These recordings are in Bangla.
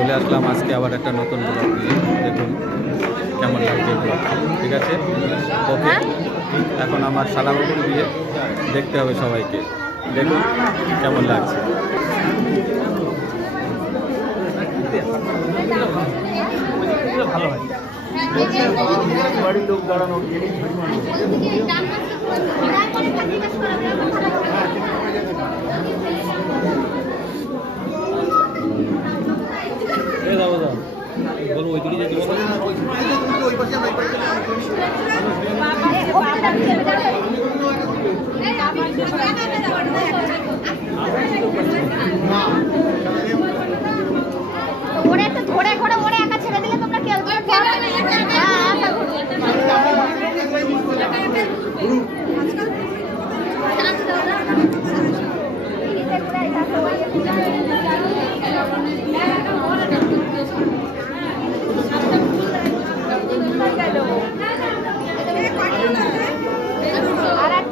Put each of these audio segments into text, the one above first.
চলে আসলাম আজকে আবার একটা নতুন ব্লগ নিয়ে। দেখুন কেমন লাগছে ব্লগ, ঠিক আছে। ওকে, এখন আমার সালামপুর দিয়ে দেখতে হবে সবাইকে। দেখুন কেমন লাগছে। ভালো হয় বাড়ির লোক দাঁড়ানো বলো ওইদিকে যেতে ওরে একটু ধরে ঘরে ওরে একা ছেড়ে দিলে তোমরা কি আর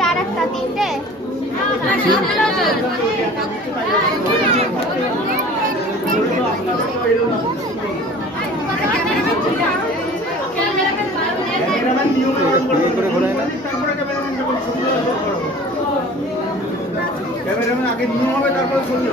আর একটা তিনটে ক্যামেরাম্যান আগে নিয়ম হবে তারপরে শুনবে।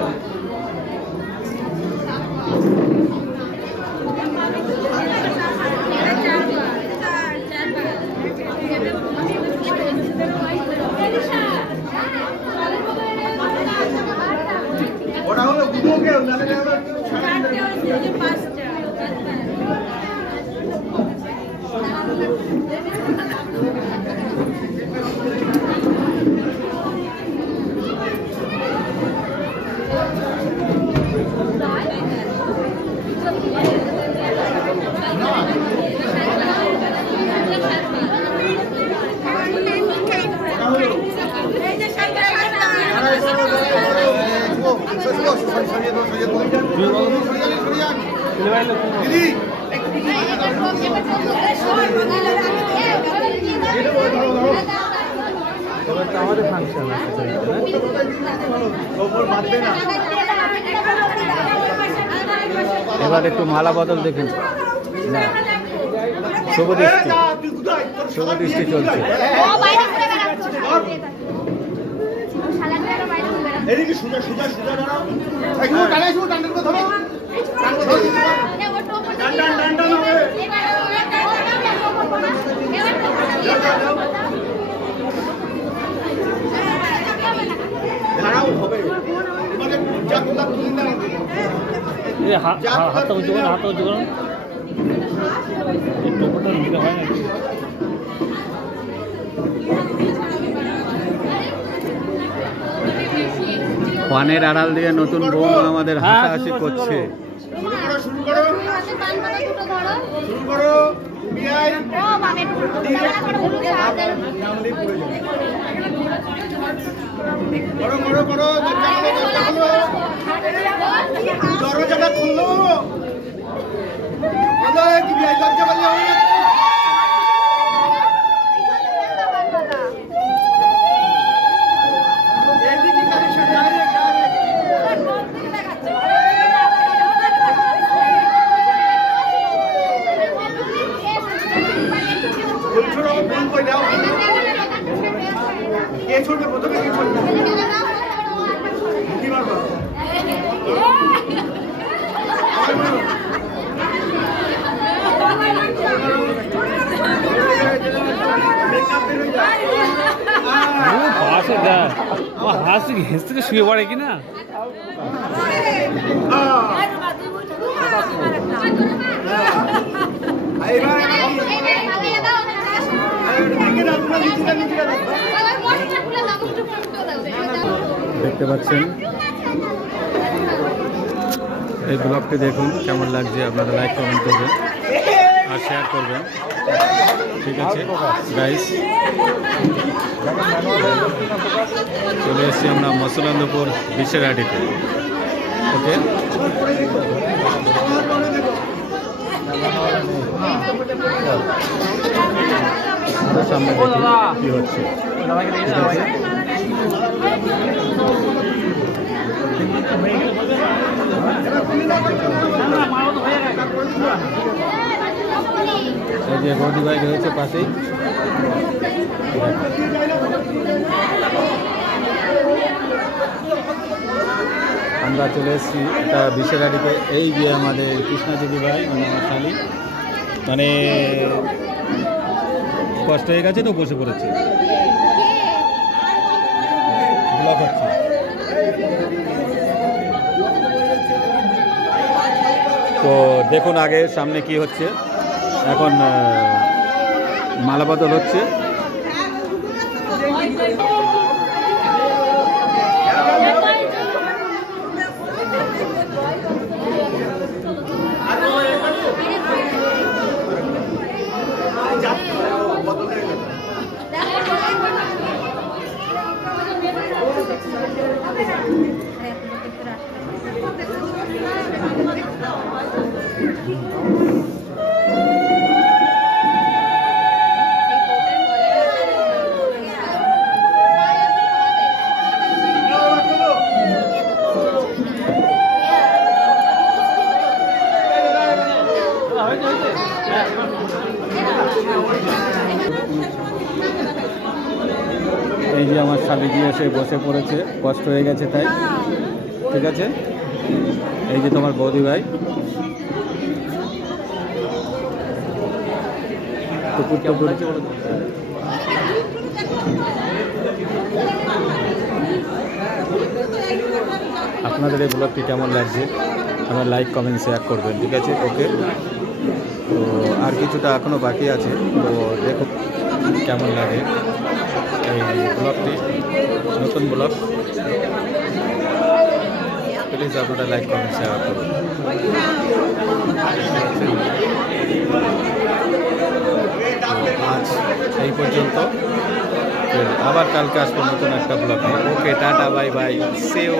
ওটা হলো গুলোকে আমাদের ফাংশন আছে, এবার একটু মালা বদল দেখুন না, শুভ দৃষ্টি চলছে। এদিকে সোজা সোজা সোজা দাঁড়াও একটু টানা শুনো টান্ডার কথা ধরো টান্ডান টান্ডান হবে দাঁড়াও হবে মানে জাতলা তুলি না এই হাতটা উঁচু করুন, হাতটা উঁচু করুন। এই টোপটা নিতে হয় নাকি? পানের আড়াল দিয়ে নতুন বউ আমাদের হাসাহাসি করছে। শুরু করো শুরু করো বিআই করো করো করো দরজাটা খুললো কি বিআই দরজা বললে হবে না কে ছড়বে প্রথমে কে ছড়বে কি মারবা হাসি ঘেঁষ থেকে শুয়ে পড়ে কিনা দেখতে পাচ্ছেন এই ব্লগটি দেখুন কেমন লাগছে। আপনারা লাইক কমেন্ট করবেন আর শেয়ার করবেন, ঠিক আছে গাইস। চলে এসেছি আমরা মসলান্দপুর বিশ্বরাটিতে। ওকে, সামনে দেখি কি হচ্ছে, ঠিক আছে। না যে বৌদি ভাই রয়েছে পাশেই। আমরা চলে এসেছি এটা বিশেরাটিতে। এই যে আমাদের কৃষ্ণা দিদি ভাই মানে আমার শালি, মানে কষ্ট হয়ে গেছে তো বসে পড়েছে, ব্লক হচ্ছে। তো দেখুন আগে সামনে কি হচ্ছে। এখন মালা বদল হচ্ছে। এই যে আমার শালিজি এসে বসে পড়েছে, কষ্ট হয়ে গেছে তাই। ঠিক আছে, এই যে তোমার বৌদি ভাই। টুকুর টুকুর। আপনাদের এই ব্লগটি কেমন লাগছে আমার লাইক কমেন্ট শেয়ার করবেন। ঠিক আছে, ওকে। তো আর কিছুটা এখনও বাকি আছে, তো দেখুন কেমন লাগে এই ব্লগটি, নতুন ব্লগ। প্লিজ আপনারা লাইক কমেন্ট শেয়ার করুন। আজ এই পর্যন্ত, আবার কালকে আসবো নতুন একটা blog. Okay, tata, bye bye, see you.